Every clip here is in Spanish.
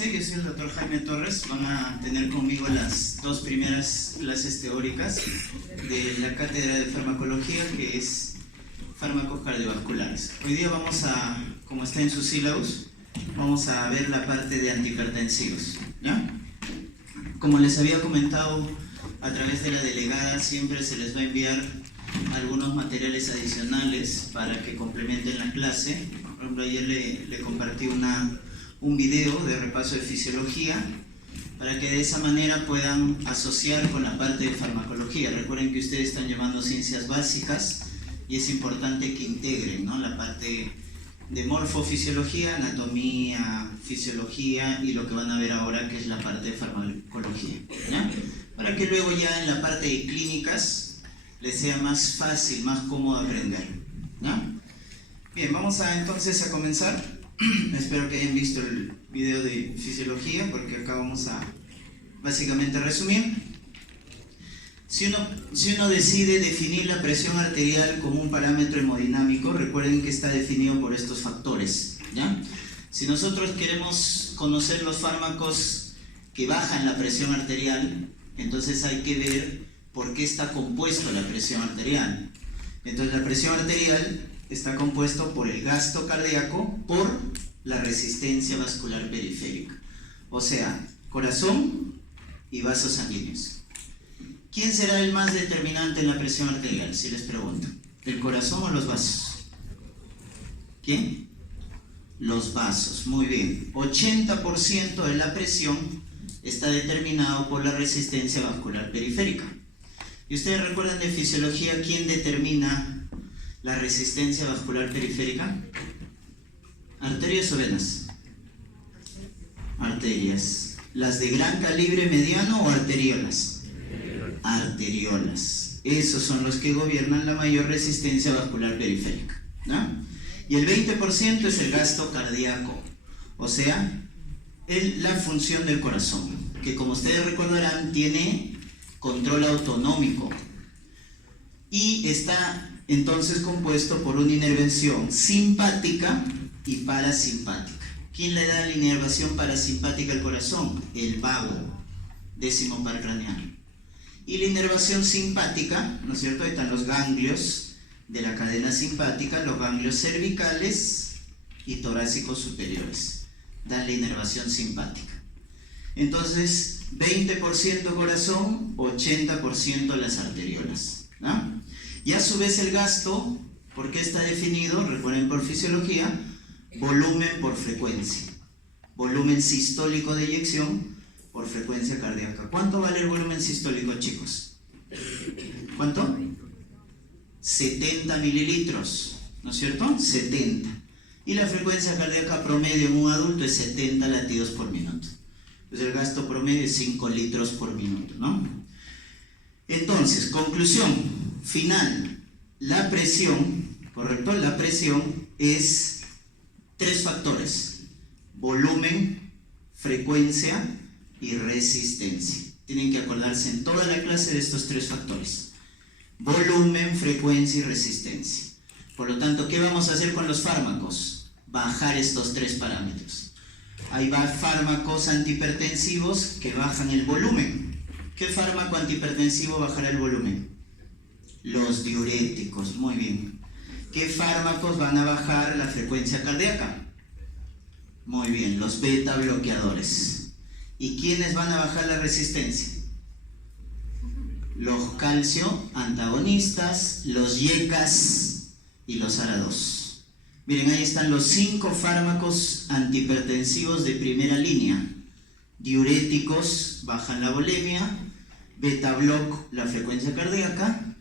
clase, yo soy el doctor Jaime Torres. Van a tener conmigo las dos primeras clases teóricas de la cátedra de farmacología, que es fármacos cardiovasculares. Hoy día vamos a, como está en su sílabus, vamos a ver la parte de antihipertensivos, ¿ya? Como les había comentado a través de la delegada, siempre se les va a enviar algunos materiales adicionales para que complementen la clase. Por ejemplo, ayer le compartí un video de repaso de fisiología para que de esa manera puedan asociar con la parte de farmacología. Recuerden que ustedes están llevando ciencias básicas y es importante que integren, ¿no?, la parte de morfofisiología, anatomía, fisiología y lo que van a ver ahora, que es la parte de farmacología, ¿ya? Para que luego ya en la parte de clínicas les sea más fácil, más cómodo aprender, ¿ya? Bien, vamos entonces a comenzar. Espero que hayan visto el video de fisiología, porque acá vamos a básicamente resumir. Si uno decide definir la presión arterial como un parámetro hemodinámico, recuerden que está definido por estos factores, ¿ya? Si nosotros queremos conocer los fármacos que bajan la presión arterial, entonces hay que ver por qué está compuesto la presión arterial. Entonces la presión arterial está compuesto por el gasto cardíaco, por la resistencia vascular periférica, o sea, corazón y vasos sanguíneos. ¿Quién será el más determinante en la presión arterial? Si les pregunto, ¿el corazón o los vasos? ¿Quién? Los vasos, muy bien. 80% de la presión está determinado por la resistencia vascular periférica. ¿Y ustedes recuerdan de fisiología quién determina la resistencia vascular periférica? ¿Arterias o venas? Arterias. ¿Las de gran calibre mediano o arteriolas? Arteriolas. Esos son los que gobiernan la mayor resistencia vascular periférica, ¿no? Y el 20% es el gasto cardíaco, o sea, la función del corazón, que como ustedes recordarán tiene control autonómico y está entonces compuesto por una inervación simpática y parasimpática. ¿Quién le da la inervación parasimpática al corazón? El vago, décimo par craneal. Y la inervación simpática, ¿no es cierto? Ahí están los ganglios de la cadena simpática, los ganglios cervicales y torácicos superiores. Dan la inervación simpática. Entonces, 20% corazón, 80% las arteriolas, ¿no? Y a su vez el gasto, ¿por qué está definido? Recuerden por fisiología, volumen por frecuencia. Volumen sistólico de eyección por frecuencia cardíaca. ¿Cuánto vale el volumen sistólico, chicos? ¿Cuánto? 70 mililitros, ¿no es cierto? 70. Y la frecuencia cardíaca promedio en un adulto es 70 latidos por minuto. Pues el gasto promedio es 5 litros por minuto, ¿no? Entonces, conclusión final. La presión, ¿correcto? La presión es 3 factores: volumen, frecuencia y resistencia. Tienen que acordarse en toda la clase de estos 3 factores: volumen, frecuencia y resistencia. Por lo tanto, ¿qué vamos a hacer con los fármacos? Bajar estos 3 parámetros. Hay fármacos antihipertensivos que bajan el volumen. ¿Qué fármaco antihipertensivo bajará el volumen? Los diuréticos, muy bien. ¿Qué fármacos van a bajar la frecuencia cardíaca? Muy bien, los beta bloqueadores. ¿Y quiénes van a bajar la resistencia? Los calcio antagonistas, los YECAS y los ARA2. Miren, ahí están los 5 fármacos antihipertensivos de primera línea. Diuréticos bajan la volemia, beta block la frecuencia cardíaca,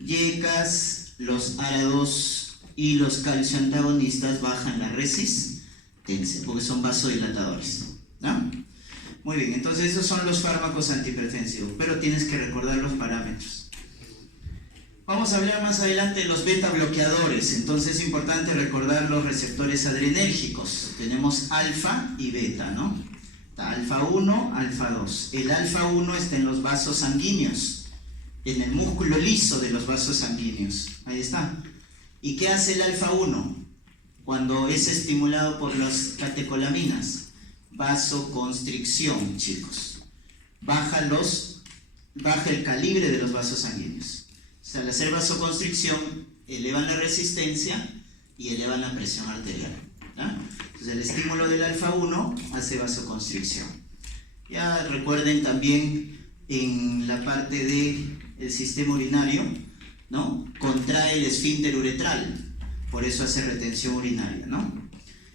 YECAS, los ARA2 y los calcio antagonistas bajan la resistencia, porque son vasodilatadores, ¿no? Muy bien, entonces esos son los fármacos antihipertensivos, pero tienes que recordar los parámetros. Vamos a hablar más adelante de los beta bloqueadores, entonces es importante recordar los receptores adrenérgicos. Tenemos alfa y beta, ¿no? Está alfa 1, alfa 2. El alfa 1 está en los vasos sanguíneos, en el músculo liso de los vasos sanguíneos. Ahí está. ¿Y qué hace el alfa 1 cuando es estimulado por las catecolaminas? vasoconstricción, chicos. Baja el calibre de los vasos sanguíneos. O sea, al hacer vasoconstricción, elevan la resistencia y elevan la presión arterial. ¿Ya? Entonces, el estímulo del alfa-1 hace vasoconstricción. Ya recuerden también en la parte del sistema urinario, ¿no? Contrae el esfínter uretral, por eso hace retención urinaria, ¿no?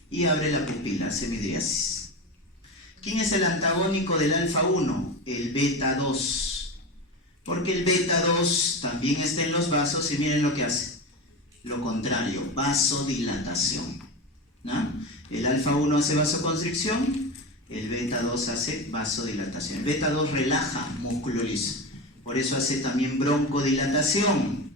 Y abre la pupila, hace midriasis. ¿Quién es el antagónico del alfa-1? El beta-2. Porque el beta-2 también está en los vasos y miren lo que hace. Lo contrario, vasodilatación, ¿no? El alfa-1 hace vasoconstricción, el beta-2 hace vasodilatación. El beta-2 relaja músculo liso, por eso hace también broncodilatación,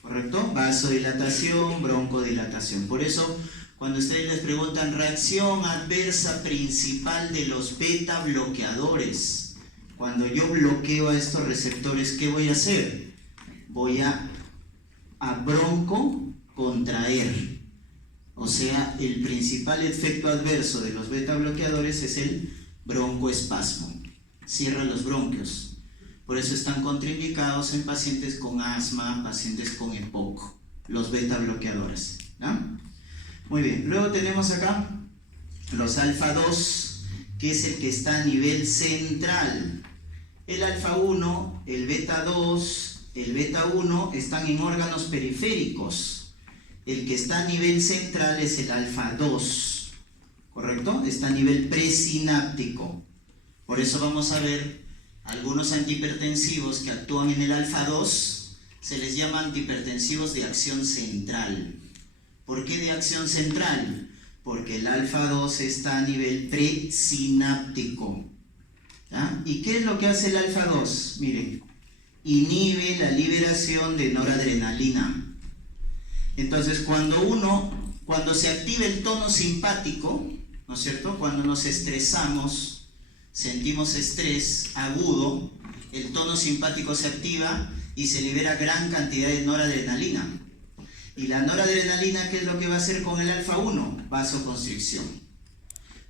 ¿correcto? Vasodilatación, broncodilatación. Por eso, cuando ustedes les preguntan reacción adversa principal de los beta bloqueadores, cuando yo bloqueo a estos receptores, ¿qué voy a hacer? Voy a broncocontraer. O sea, el principal efecto adverso de los beta bloqueadores es el broncoespasmo. Cierra los bronquios. Por eso están contraindicados en pacientes con asma, pacientes con EPOC, los beta bloqueadores, ¿no? Muy bien, luego tenemos acá los alfa-2, que es el que está a nivel central. El alfa-1, el beta-2, el beta-1 están en órganos periféricos. El que está a nivel central es el alfa-2, ¿correcto? Está a nivel presináptico. Por eso vamos a ver algunos antihipertensivos que actúan en el alfa-2, se les llama antihipertensivos de acción central. ¿Por qué de acción central? Porque el alfa-2 está a nivel presináptico. ¿Ya? ¿Y qué es lo que hace el alfa-2? Miren, inhibe la liberación de noradrenalina. Entonces, cuando se activa el tono simpático, ¿no es cierto? Cuando nos estresamos, sentimos estrés agudo, el tono simpático se activa y se libera gran cantidad de noradrenalina. Y la noradrenalina, ¿qué es lo que va a hacer con el alfa-1? Vasoconstricción.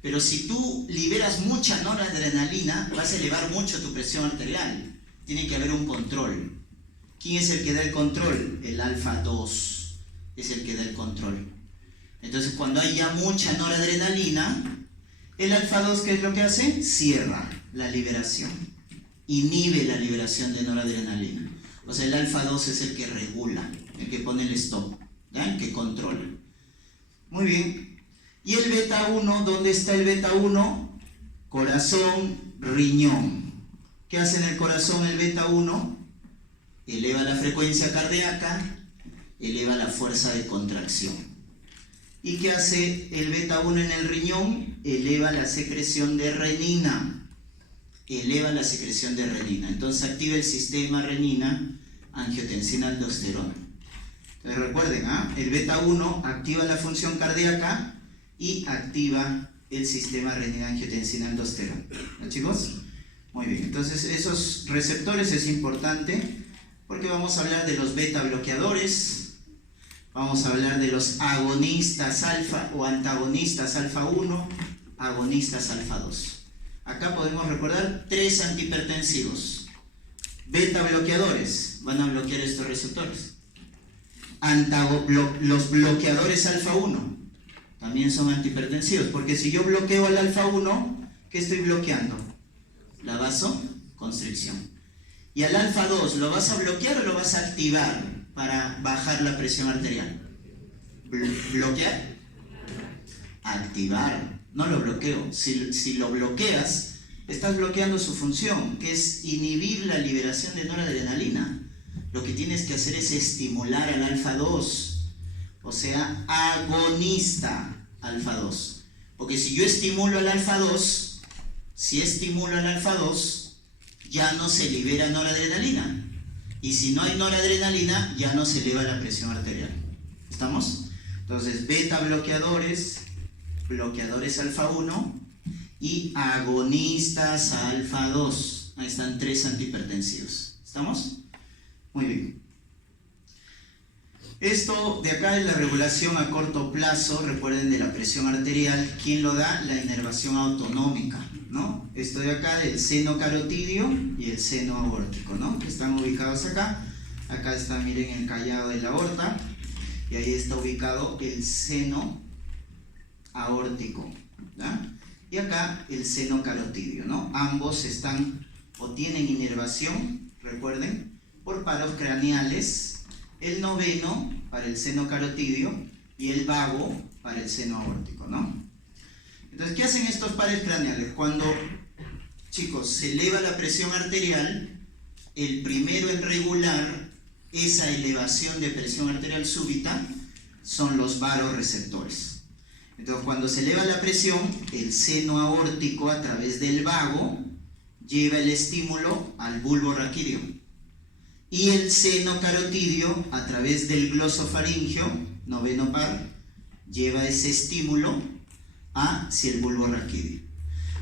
Pero si tú liberas mucha noradrenalina, vas a elevar mucho tu presión arterial. Tiene que haber un control. ¿Quién es el que da el control? El alfa-2 es el que da el control. Entonces, cuando hay ya mucha noradrenalina, el alfa-2, ¿qué es lo que hace? Cierra la liberación. Inhibe la liberación de noradrenalina. O sea, el alfa-2 es el que regula, el que pone el stop, ¿ya? El que controla. Muy bien. ¿Y el beta-1? ¿Dónde está el beta-1? Corazón, riñón. ¿Qué hace en el corazón el beta-1? Eleva la frecuencia cardíaca, eleva la fuerza de contracción. ¿Y qué hace el beta-1 en el riñón? Eleva la secreción de renina. Eleva la secreción de renina. Entonces activa el sistema renina, angiotensina, aldosterona. Entonces recuerden, el beta-1 activa la función cardíaca y activa el sistema renina, angiotensina, aldosterona. ¿No, chicos? Muy bien. Entonces esos receptores es importante porque vamos a hablar de los beta bloqueadores, vamos a hablar de los agonistas alfa o antagonistas alfa-1, agonistas alfa-2. Acá podemos recordar 3 antihipertensivos. Beta bloqueadores van a bloquear estos receptores. Los bloqueadores alfa-1 también son antihipertensivos, porque si yo bloqueo al alfa-1, ¿qué estoy bloqueando? La vasoconstricción. ¿Y al alfa-2 lo vas a bloquear o lo vas a activar para bajar la presión arterial? ¿Bloquear? Activar. No lo bloqueo. Si lo bloqueas, estás bloqueando su función, que es inhibir la liberación de noradrenalina. Lo que tienes que hacer es estimular al alfa-2, o sea, agonista alfa-2. Porque si yo estimulo al alfa-2, ya no se libera noradrenalina. Y si no hay noradrenalina, ya no se eleva la presión arterial. ¿Estamos? Entonces, beta bloqueadores, bloqueadores alfa-1 y agonistas alfa-2. Ahí están 3 antihipertensivos. ¿Estamos? Muy bien. Esto de acá es la regulación a corto plazo, recuerden, de la presión arterial. ¿Quién lo da? La inervación autonómica, ¿no? Esto de acá, el seno carotidio y el seno aórtico, ¿no? Que están ubicados acá. Acá está, miren, el callado de la aorta. Y ahí está ubicado el seno aórtico, ¿ya? Y acá el seno carotidio, ¿no? Ambos están o tienen inervación, recuerden, por paros craneales. El noveno para el seno carotidio y el vago para el seno aórtico, ¿no? Entonces, ¿qué hacen estos pares craneales? Cuando, chicos, se eleva la presión arterial, el primero en regular esa elevación de presión arterial súbita son los varoreceptores. Entonces, cuando se eleva la presión, el seno aórtico a través del vago lleva el estímulo al bulbo raquídeo. Y el seno carotidio, a través del glosofaringio, noveno par, lleva ese estímulo hacia el bulbo raquídeo.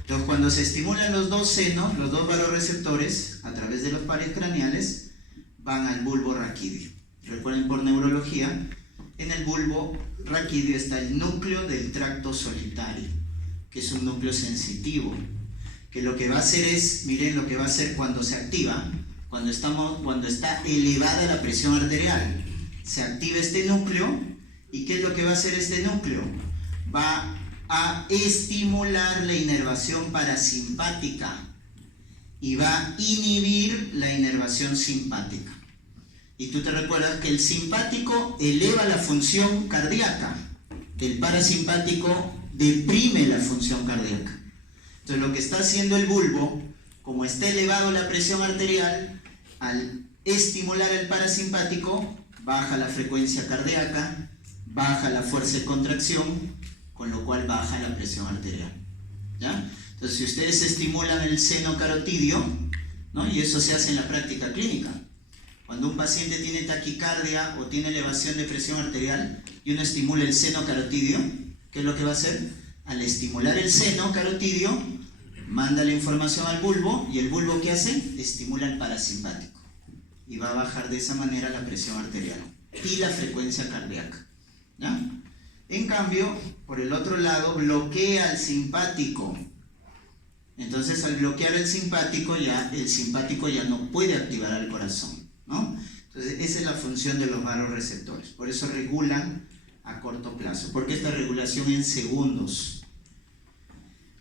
Entonces, cuando se estimulan los dos senos, los dos varoreceptores, a través de los pares craneales, van al bulbo raquídeo. Recuerden por neurología, en el bulbo raquídeo está el núcleo del tracto solitario, que es un núcleo sensitivo, que lo que va a hacer es, miren lo que va a hacer cuando se activa, cuando está elevada la presión arterial, se activa este núcleo. ¿Y qué es lo que va a hacer este núcleo? Va a estimular la inervación parasimpática y va a inhibir la inervación simpática. Y tú te recuerdas que el simpático eleva la función cardíaca, el parasimpático deprime la función cardíaca. Entonces, lo que está haciendo el bulbo, como está elevado la presión arterial, al estimular el parasimpático, baja la frecuencia cardíaca, baja la fuerza de contracción, con lo cual baja la presión arterial, ¿ya? Entonces, si ustedes estimulan el seno carotidio, ¿no? Y eso se hace en la práctica clínica, cuando un paciente tiene taquicardia o tiene elevación de presión arterial y uno estimula el seno carotidio, ¿qué es lo que va a hacer? Al estimular el seno carotidio, manda la información al bulbo, y el bulbo, ¿qué hace? Estimula el parasimpático y va a bajar de esa manera la presión arterial y la frecuencia cardíaca, ¿ya? En cambio, por el otro lado, bloquea al simpático. Entonces, al bloquear el simpático ya no puede activar al corazón, ¿no? Entonces, esa es la función de los varoreceptores. Por eso regulan a corto plazo, porque esta regulación en segundos.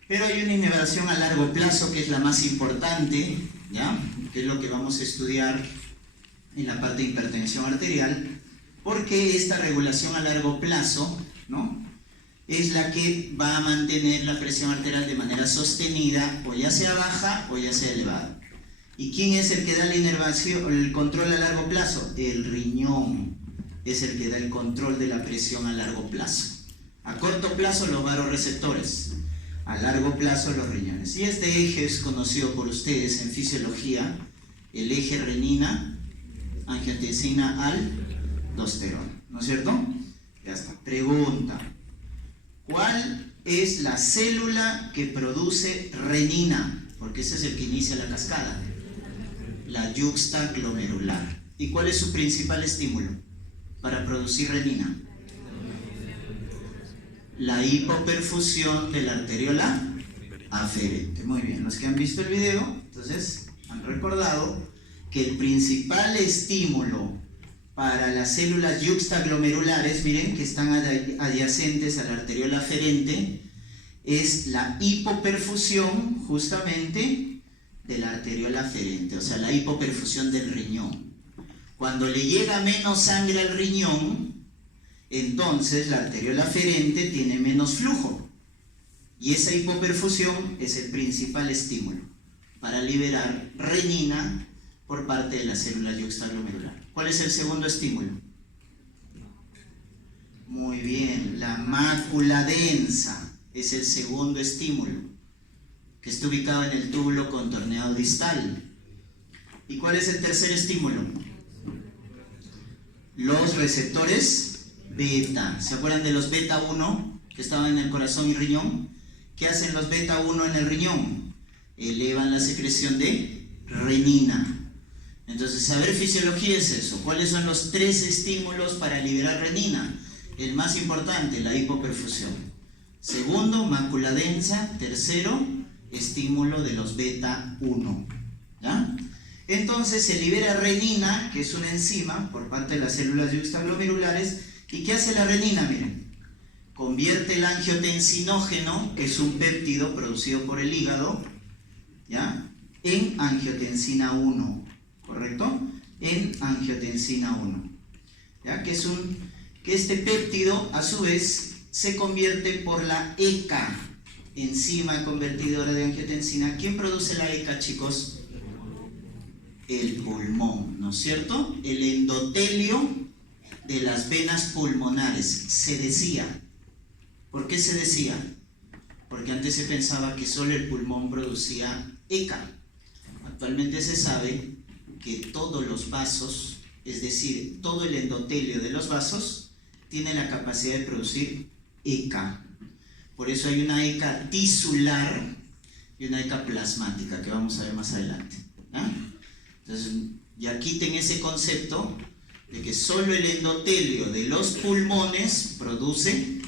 Pero hay una innervación a largo plazo que es la más importante, ¿ya? Que es lo que vamos a estudiar en la parte de hipertensión arterial, porque esta regulación a largo plazo, ¿no? Es la que va a mantener la presión arterial de manera sostenida, o ya sea baja o ya sea elevada. ¿Y quién es el que da la inervación, el control a largo plazo? El riñón es el que da el control de la presión a largo plazo. A corto plazo los varoreceptores, a largo plazo los riñones. Y este eje es conocido por ustedes en fisiología, el eje renina, angiotensina, aldosterona, ¿no es cierto? Ya está. Pregunta: ¿cuál es la célula que produce renina? Porque ese es el que inicia la cascada. La yuxtaglomerular. ¿Y cuál es su principal estímulo para producir renina? La hipoperfusión de la arteriola aferente. Muy bien, los que han visto el video, entonces han recordado que el principal estímulo para las células yuxtaglomerulares, miren, que están adyacentes a la arteriola aferente, es la hipoperfusión justamente de la arteriola aferente, o sea, la hipoperfusión del riñón. Cuando le llega menos sangre al riñón, entonces la arteriola aferente tiene menos flujo, y esa hipoperfusión es el principal estímulo para liberar renina por parte de la célula yuxtaglomerular. ¿Cuál es el segundo estímulo? Muy bien, la mácula densa es el segundo estímulo, que está ubicado en el túbulo contorneado distal. ¿Y cuál es el tercer estímulo? Los receptores beta. ¿Se acuerdan de los beta 1 que estaban en el corazón y riñón? ¿Qué hacen los beta 1 en el riñón? Elevan la secreción de renina. Entonces, saber fisiología es eso. ¿Cuáles son los 3 estímulos para liberar renina? El más importante, la hipoperfusión. Segundo, mácula densa. Tercero, estímulo de los beta 1. ¿Ya? Entonces se libera renina, que es una enzima por parte de las células yuxtaglomerulares. ¿Y qué hace la renina? Miren, convierte el angiotensinógeno, que es un péptido producido por el hígado, ¿ya?, en angiotensina 1, ¿correcto? En angiotensina 1, ¿ya? Que este péptido a su vez se convierte por la ECA, enzima convertidora de angiotensina. ¿Quién produce la ECA, chicos? El pulmón, ¿no es cierto? El endotelio de las venas pulmonares, se decía. ¿Por qué se decía? Porque antes se pensaba que solo el pulmón producía ECA. Actualmente se sabe que todos los vasos, es decir, todo el endotelio de los vasos, tiene la capacidad de producir ECA. Por eso hay una ECA tisular y una ECA plasmática, que vamos a ver más adelante. ¿Ah? Entonces, ya quiten ese concepto de que solo el endotelio de los pulmones produce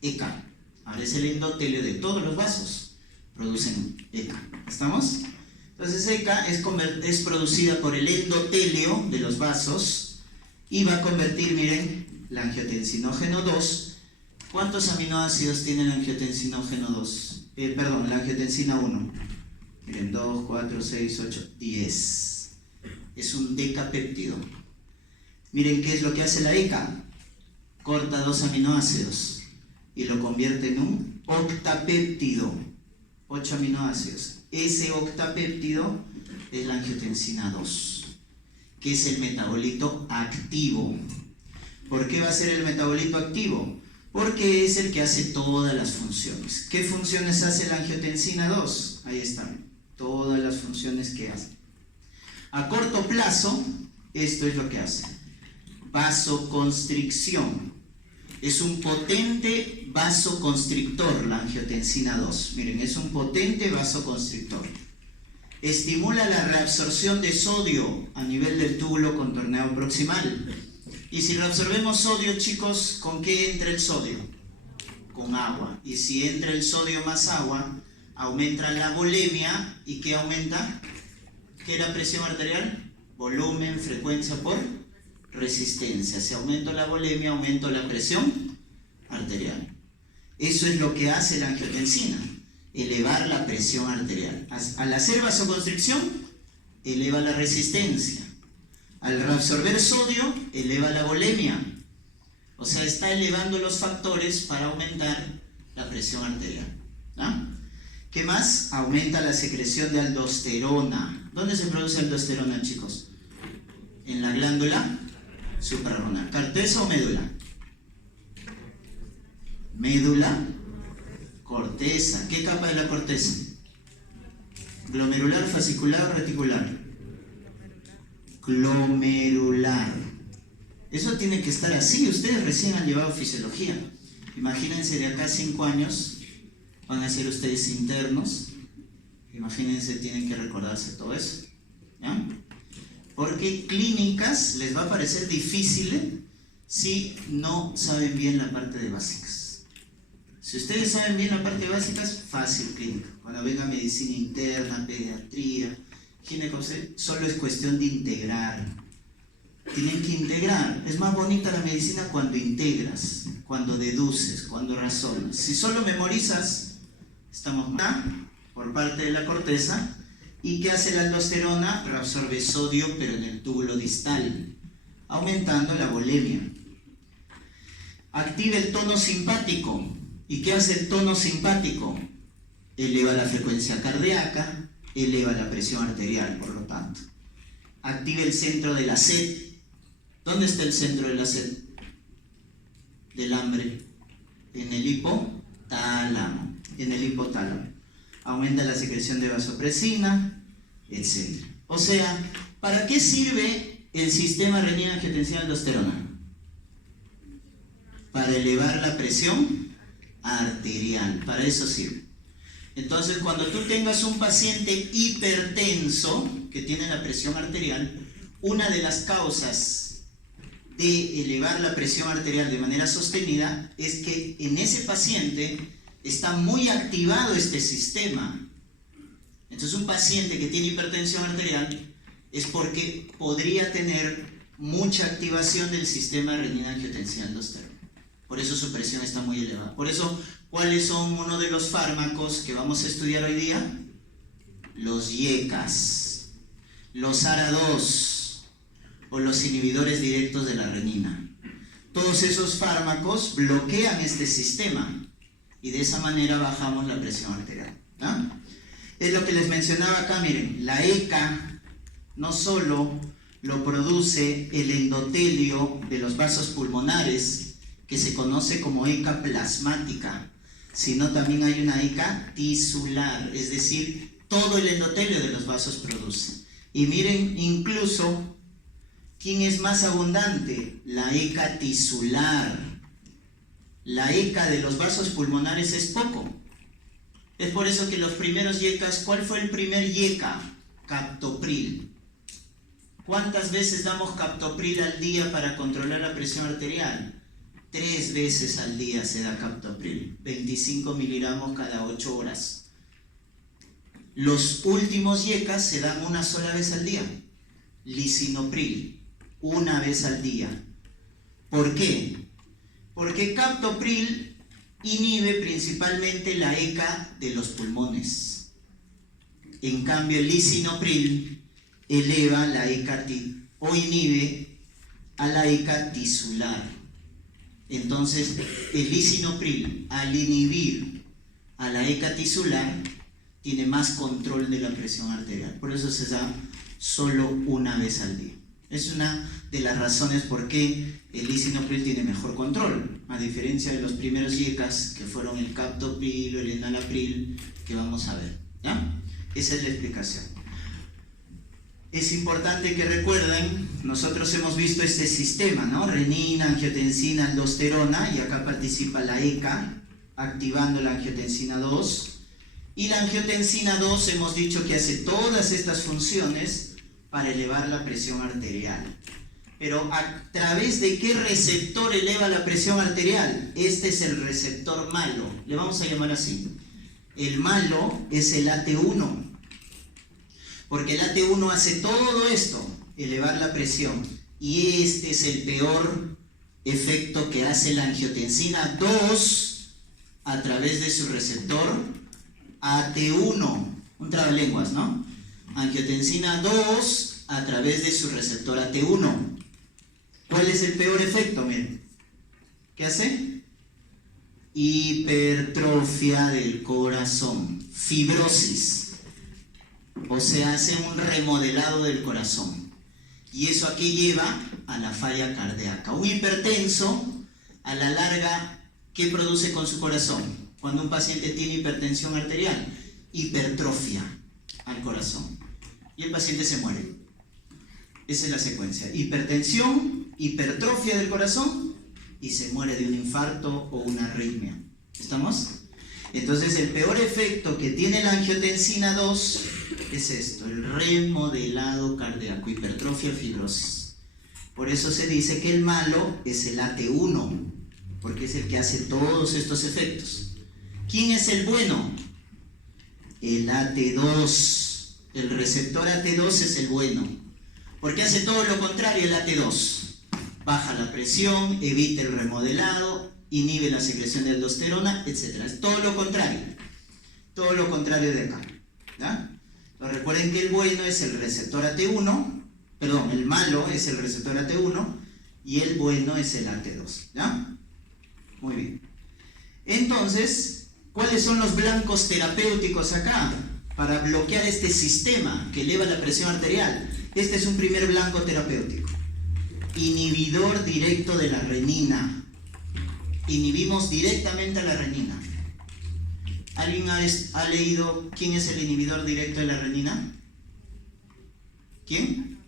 ECA. Ahora es el endotelio de todos los vasos, producen ECA. ¿Estamos? Entonces ECA es producida por el endotelio de los vasos y va a convertir, miren, la angiotensinógeno 2. ¿Cuántos aminoácidos tiene el angiotensinógeno 2? La angiotensina 1. Miren, 2, 4, 6, 8, 10. Es un decapéptido. Miren qué es lo que hace la ECA. Corta 2 aminoácidos y lo convierte en un octapéptido. 8 aminoácidos. Ese octapéptido es la angiotensina 2, que es el metabolito activo. ¿Por qué va a ser el metabolito activo? Porque es el que hace todas las funciones. ¿Qué funciones hace la angiotensina 2? Ahí están, todas las funciones que hace. A corto plazo, esto es lo que hace. Vasoconstricción. Es un potente vasoconstrictor la angiotensina 2. Miren, es un potente vasoconstrictor. Estimula la reabsorción de sodio a nivel del túbulo contorneado proximal. Y si reabsorbemos sodio, chicos, ¿con qué entra el sodio? Con agua. Y si entra el sodio más agua, aumenta la volemia. ¿Y qué aumenta? ¿Qué es la presión arterial? Volumen, frecuencia por resistencia. Si aumento la volemia, aumento la presión arterial. Eso es lo que hace la angiotensina, elevar la presión arterial. Al hacer vasoconstricción, eleva la resistencia. Al reabsorber sodio, eleva la volemia. O sea, está elevando los factores para aumentar la presión arterial. ¿Ah? ¿Qué más? Aumenta la secreción de aldosterona. ¿Dónde se produce aldosterona, chicos? En la glándula suprarrenal. ¿Corteza o médula? Médula, corteza. ¿Qué capa de la corteza? ¿Glomerular, fascicular o reticular? Glomerular. Eso tiene que estar así. Ustedes recién han llevado fisiología. Imagínense de acá a 5 años, van a ser ustedes internos. Imagínense, tienen que recordarse todo eso. ¿Ya? Porque clínicas les va a parecer difícil si no saben bien la parte de básicas. Si ustedes saben bien la parte de básicas, fácil clínica. Cuando venga medicina interna, pediatría, ginecobstetricia, solo es cuestión de integrar. Tienen que integrar. Es más bonita la medicina cuando integras, cuando deduces, cuando razonas. Si solo memorizas, estamos mal por parte de la corteza. ¿Y qué hace la aldosterona? Reabsorbe sodio, pero en el túbulo distal, aumentando la volemia. Activa el tono simpático. ¿Y qué hace el tono simpático? Eleva la frecuencia cardíaca, eleva la presión arterial, por lo tanto. Activa el centro de la sed. ¿Dónde está el centro de la sed? Del hambre. En el hipotálamo. En el hipotálamo. Aumenta la secreción de vasopresina, etc. O sea, ¿para qué sirve el sistema renina-angiotensina-aldosterona? Para elevar la presión arterial. Para eso sirve. Entonces, cuando tú tengas un paciente hipertenso, que tiene la presión arterial, una de las causas de elevar la presión arterial de manera sostenida es que en ese paciente está muy activado este sistema. Entonces un paciente que tiene hipertensión arterial es porque podría tener mucha activación del sistema renina-angiotensina-aldosterona. Por eso su presión está muy elevada. Por eso, ¿cuáles son uno de los fármacos que vamos a estudiar hoy día? Los YECAS, los ARA2 o los inhibidores directos de la renina. Todos esos fármacos bloquean este sistema y de esa manera bajamos la presión arterial, ¿no? Es lo que les mencionaba acá, miren, la ECA no solo lo produce el endotelio de los vasos pulmonares, que se conoce como ECA plasmática, sino también hay una ECA tisular, es decir, todo el endotelio de los vasos produce. Y miren, incluso, ¿quién es más abundante? La ECA tisular. La ECA de los vasos pulmonares es poco. Es por eso que los primeros YECAs, ¿cuál fue el primer YECA? Captopril. ¿Cuántas veces damos captopril al día para controlar la presión arterial? 3 veces al día se da captopril, 25 miligramos cada 8 horas. Los últimos YECAs se dan una sola vez al día. Lisinopril, una vez al día. ¿Por qué? Porque captopril inhibe principalmente la ECA de los pulmones. En cambio, el lisinopril eleva la ECA o inhibe a la ECA tisular. Entonces, el lisinopril, al inhibir a la ECA tisular, tiene más control de la presión arterial. Por eso se da solo una vez al día. Es una de las razones por qué el lisinopril tiene mejor control, a diferencia de los primeros YECAs, que fueron el captopril o el enalapril, que vamos a ver, ¿ya? Esa es la explicación. Es importante que recuerden, nosotros hemos visto este sistema, ¿no? Renina, angiotensina, aldosterona, y acá participa la ECA, activando la angiotensina 2. Y la angiotensina 2 hemos dicho que hace todas estas funciones para elevar la presión arterial. Pero ¿a través de qué receptor eleva la presión arterial? Este es el receptor malo, le vamos a llamar así. El malo es el AT1, porque el AT1 hace todo esto, elevar la presión. Y este es el peor efecto que hace la angiotensina 2 a través de su receptor AT1. Un trabalenguas, ¿no? Angiotensina 2 a través de su receptor AT1. ¿Cuál es el peor efecto? Miren, ¿qué hace? Hipertrofia del corazón, fibrosis, o sea, hace un remodelado del corazón. ¿Y eso a qué lleva? A la falla cardíaca. Un hipertenso, a la larga, ¿qué produce con su corazón? Cuando un paciente tiene hipertensión arterial, hipertrofia al corazón. Y el paciente se muere. Esa es la secuencia. Hipertensión, hipertrofia del corazón y se muere de un infarto o una arritmia. ¿Estamos? Entonces el peor efecto que tiene la angiotensina 2 es esto, el remodelado cardíaco, hipertrofia, fibrosis. Por eso se dice que el malo es el AT1, porque es el que hace todos estos efectos. ¿Quién es el bueno? El AT2. El receptor AT2 es el bueno. Porque hace todo lo contrario el AT2. Baja la presión, evita el remodelado, inhibe la secreción de aldosterona, etc. Es todo lo contrario. Todo lo contrario de acá, ¿ya? Entonces recuerden que el bueno es el receptor AT1, perdón, el malo es el receptor AT1 y el bueno es el AT2, ¿ya? Muy bien. Entonces, ¿cuáles son los blancos terapéuticos acá? Para bloquear este sistema que eleva la presión arterial. Este es un primer blanco terapéutico. Inhibidor directo de la renina. Inhibimos directamente a la renina. ¿Alguien ha leído quién es el inhibidor directo de la renina? ¿Quién?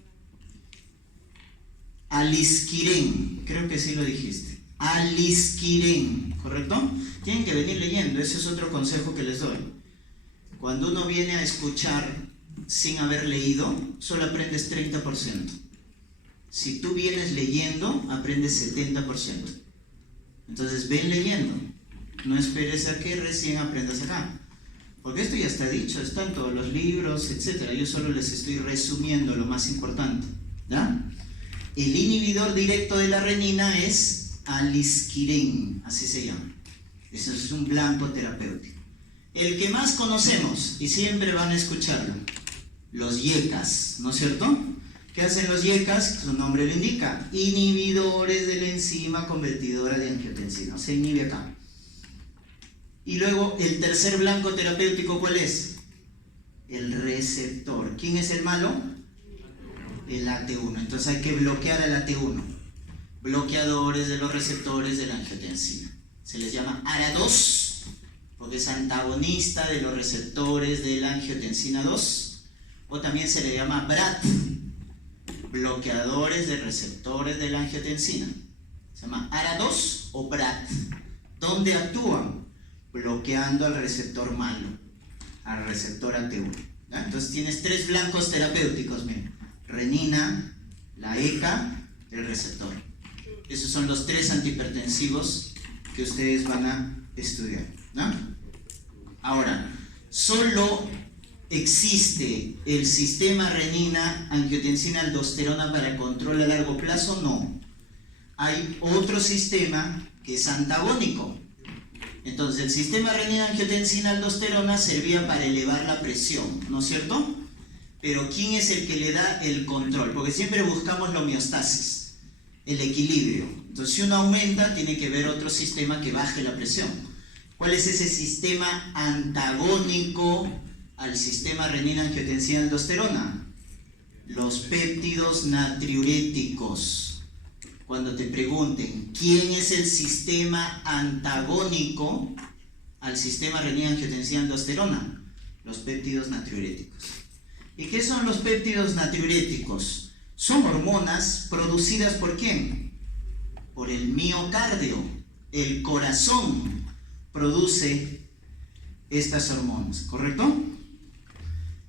Alisquiren. Creo que sí lo dijiste. Alisquiren, ¿correcto? Tienen que venir leyendo, ese es otro consejo que les doy. Cuando uno viene a escuchar sin haber leído, solo aprendes 30%. Si tú vienes leyendo, aprendes 70%. Entonces ven leyendo. No esperes a que recién aprendas acá. Porque esto ya está dicho, está en todos los libros, etc. Yo solo les estoy resumiendo lo más importante, ¿ya? El inhibidor directo de la renina es alisquiren, así se llama. Eso es un blanco terapéutico. El que más conocemos, y siempre van a escucharlo, los YECAs, ¿no es cierto? ¿Qué hacen los YECAs? Su nombre lo indica, inhibidores de la enzima convertidora de angiotensina, se inhibe acá. Y luego, el tercer blanco terapéutico, ¿cuál es? El receptor. ¿Quién es el malo? El AT1. Entonces hay que bloquear al AT1. Bloqueadores de los receptores de la angiotensina. Se les llama ARA2, porque es antagonista de los receptores de la angiotensina 2. O también se le llama BRAT, bloqueadores de receptores de la angiotensina. Se llama ARA2 o BRAT. ¿Dónde actúan? Bloqueando al receptor malo, al receptor AT1. ¿Ya? Entonces tienes tres blancos terapéuticos, miren. Renina, la ECA, el receptor. Esos son los tres antihipertensivos que ustedes van a estudiar, ¿no? Ahora, solo existe el sistema renina, angiotensina, aldosterona para control a largo plazo, no. Hay otro sistema que es antagónico. Entonces, el sistema renina, angiotensina, aldosterona servía para elevar la presión, ¿no es cierto? Pero ¿quién es el que le da el control? Porque siempre buscamos la homeostasis, el equilibrio. Entonces, si uno aumenta, tiene que ver otro sistema que baje la presión. ¿Cuál es ese sistema antagónico al sistema renina, angiotensina, aldosterona? Los péptidos natriuréticos. Cuando te pregunten, ¿quién es el sistema antagónico al sistema renina, angiotensina, aldosterona? Los péptidos natriuréticos. ¿Y qué son los péptidos natriuréticos? Son hormonas producidas ¿por quién? Por el miocardio. El corazón produce estas hormonas, ¿correcto?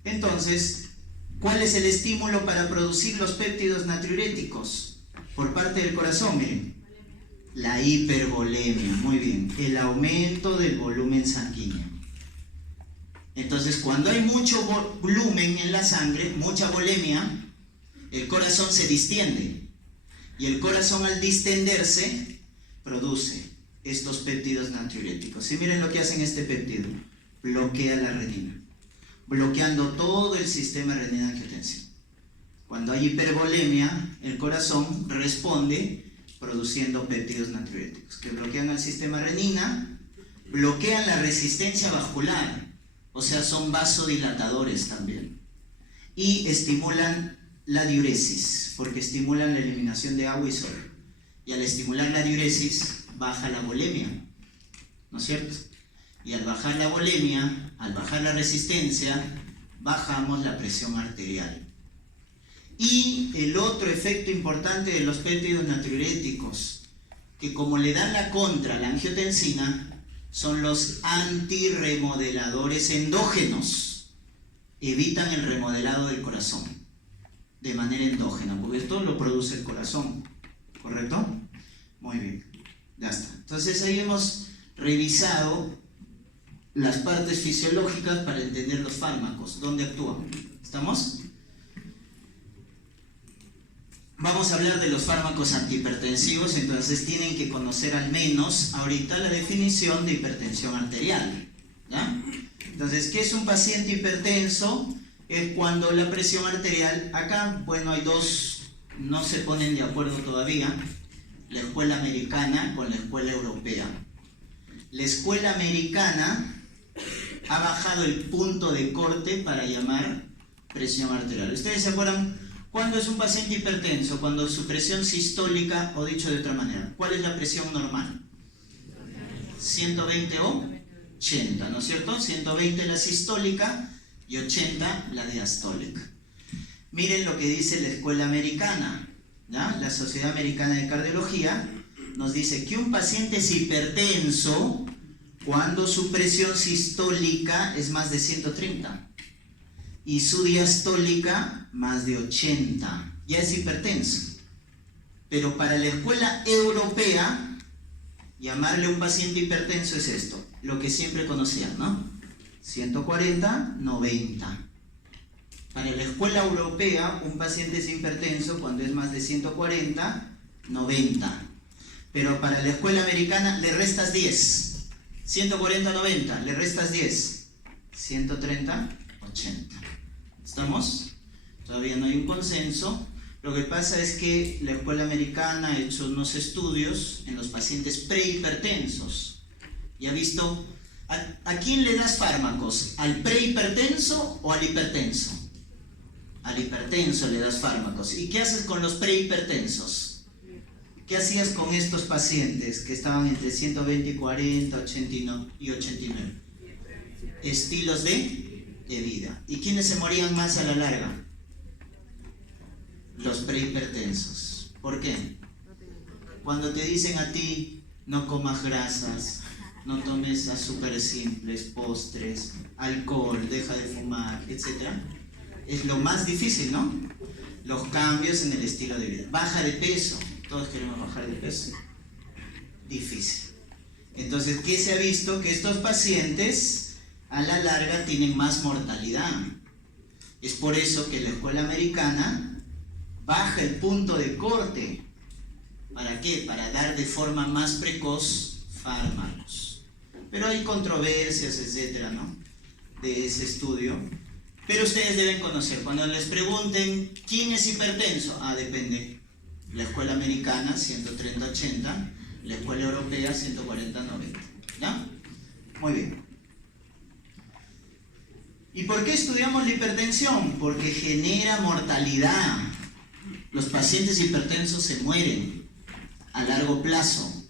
Entonces, ¿cuál es el estímulo para producir los péptidos natriuréticos? Por parte del corazón, miren, la hipervolemia, muy bien, el aumento del volumen sanguíneo. Entonces, cuando hay mucho volumen en la sangre, mucha volemia, el corazón se distiende. Y el corazón, al distenderse, produce estos péptidos natriuréticos. Y miren lo que hacen este péptido, bloquea la renina, bloqueando todo el sistema renina-angiotensina. Cuando hay hipervolemia, el corazón responde produciendo péptidos natriuréticos que bloquean el sistema renina, bloquean la resistencia vascular, o sea, son vasodilatadores también, y estimulan la diuresis, porque estimulan la eliminación de agua y sol. Y al estimular la diuresis, baja la volemia, ¿no es cierto? Y al bajar la volemia, al bajar la resistencia, bajamos la presión arterial. Y el otro efecto importante de los péptidos natriuréticos, que como le dan la contra a la angiotensina, son los antirremodeladores endógenos. Evitan el remodelado del corazón de manera endógena, porque esto lo produce el corazón, ¿correcto? Muy bien, ya está. Entonces ahí hemos revisado las partes fisiológicas para entender los fármacos, dónde actúan. ¿Estamos? Vamos a hablar de los fármacos antihipertensivos, entonces tienen que conocer al menos ahorita la definición de hipertensión arterial, ¿ya? Entonces, ¿qué es un paciente hipertenso? Es cuando la presión arterial, acá, bueno, hay dos, no se ponen de acuerdo todavía, la escuela americana con la escuela europea. La escuela americana ha bajado el punto de corte para llamar presión arterial. ¿Ustedes se acuerdan? ¿Cuándo es un paciente hipertenso? Cuando su presión sistólica, o dicho de otra manera, ¿cuál es la presión normal? 120 o 80, ¿no es cierto? 120 la sistólica y 80 la diastólica. Miren lo que dice la escuela americana, ¿ya? La Sociedad Americana de Cardiología nos dice que un paciente es hipertenso cuando su presión sistólica es más de 130 y su diastólica más de 80. Ya es hipertenso. Pero para la escuela europea, llamarle a un paciente hipertenso es esto, lo que siempre conocían, ¿no? 140, 90. Para la escuela europea, un paciente es hipertenso cuando es más de 140, 90. Pero para la escuela americana le restas 10. 140, 90, le restas 10. 130, 80. ¿Estamos? Todavía no hay un consenso. Lo que pasa es que la escuela americana ha hecho unos estudios en los pacientes prehipertensos y ha visto ¿a quién le das fármacos? ¿Al prehipertenso o al hipertenso? Al hipertenso le das fármacos. ¿Y qué haces con los prehipertensos? ¿Qué hacías con estos pacientes que estaban entre 120 y 40, 89 y 89? Estilos de vida. ¿Y quiénes se morían más a la larga? Los prehipertensos. ¿Por qué? Cuando te dicen a ti no comas grasas, no tomes azúcares simples, postres, alcohol, deja de fumar, etc. Es lo más difícil, ¿no? Los cambios en el estilo de vida. Baja de peso. Todos queremos bajar de peso. Difícil. Entonces, ¿qué se ha visto? Que estos pacientes a la larga tienen más mortalidad. Es por eso que la escuela americana baja el punto de corte. ¿Para qué? Para dar de forma más precoz fármacos. Pero hay controversias, etcétera, ¿no? De ese estudio. Pero ustedes deben conocer. Cuando les pregunten ¿quién es hipertenso? Ah, depende. La escuela americana, 130-80. La escuela europea, 140-90. ¿Ya? Muy bien. ¿Y por qué estudiamos la hipertensión? Porque genera mortalidad. Los pacientes hipertensos se mueren a largo plazo.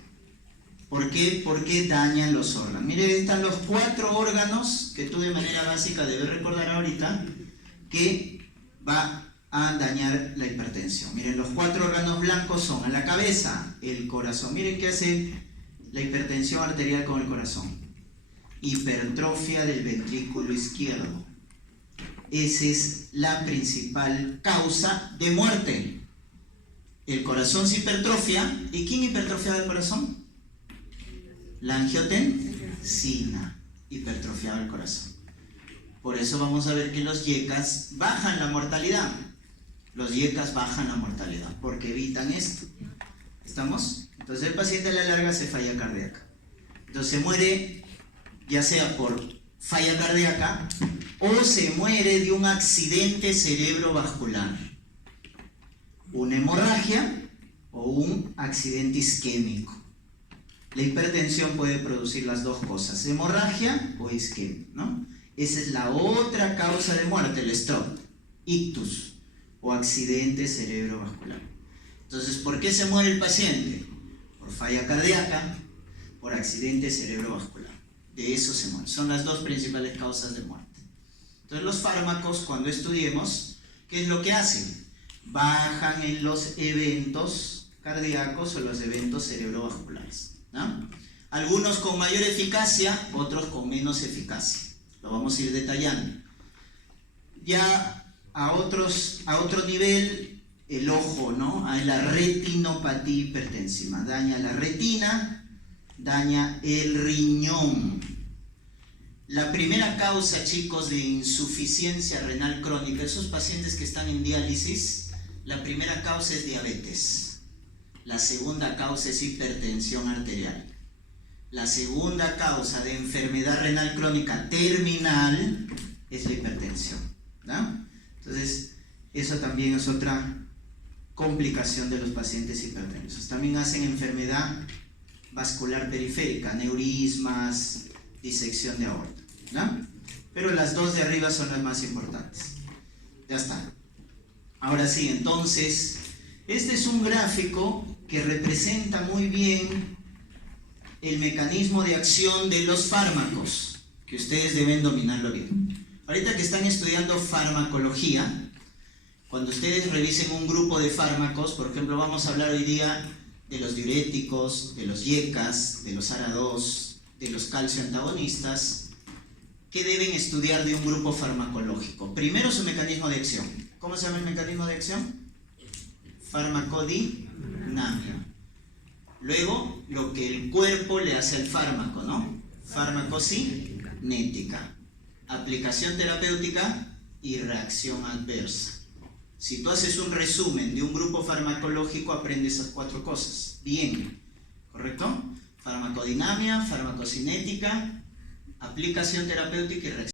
¿Por qué? Porque dañan los órganos. Miren, están los 4 órganos que tú de manera básica debes recordar ahorita que va a dañar la hipertensión. Miren, los 4 órganos blancos son a la cabeza, el corazón. Miren qué hace la hipertensión arterial con el corazón. Hipertrofia del ventrículo izquierdo. Esa es la principal causa de muerte. El corazón se hipertrofia. ¿Y quién hipertrofiaba el corazón? La angiotensina hipertrofiaba el corazón. Por eso vamos a ver que los YECAS bajan la mortalidad. Los YECAS bajan la mortalidad porque evitan esto. ¿Estamos? Entonces el paciente a la larga se falla cardíaca. Entonces se muere ya sea por falla cardíaca o se muere de un accidente cerebrovascular, una hemorragia o un accidente isquémico. La hipertensión puede producir las dos cosas, hemorragia o isquemia, ¿no? Esa es la otra causa de muerte, el stroke, ictus o accidente cerebrovascular. Entonces, ¿por qué se muere el paciente? Por falla cardíaca, por accidente cerebrovascular. De eso se muere. Son las dos principales causas de muerte. Entonces los fármacos, cuando estudiemos, ¿qué es lo que hacen? Bajan en los eventos cardíacos o los eventos cerebrovasculares, ¿no? Algunos con mayor eficacia, otros con menos eficacia. Lo vamos a ir detallando. Ya a otro nivel, el ojo, ¿no? Hay la retinopatía hipertensiva. Daña la retina, daña el riñón. La primera causa, chicos, de insuficiencia renal crónica, esos pacientes que están en diálisis, la primera causa es diabetes. La segunda causa es hipertensión arterial. La segunda causa de enfermedad renal crónica terminal es la hipertensión, ¿no? Entonces, eso también es otra complicación de los pacientes hipertensos. También hacen enfermedad vascular periférica, neurismas, disección de aorta, ¿no? Pero las dos de arriba son las más importantes. Ya está. Ahora sí, entonces, este es un gráfico que representa muy bien el mecanismo de acción de los fármacos, que ustedes deben dominarlo bien. Ahorita que están estudiando farmacología, cuando ustedes revisen un grupo de fármacos, por ejemplo, vamos a hablar hoy día de los diuréticos, de los YECAS, de los ARA2, de los calcio antagonistas. ¿qué deben estudiar de un grupo farmacológico? Primero su mecanismo de acción. ¿Cómo se llama el mecanismo de acción? Farmacodinamia. Luego, lo que el cuerpo le hace al fármaco, ¿no? Farmacocinética. Aplicación terapéutica y reacción adversa. Si tú haces un resumen de un grupo farmacológico, aprendes esas 4 cosas. Bien, ¿correcto? Farmacodinamia, farmacocinética, aplicación terapéutica y reacción.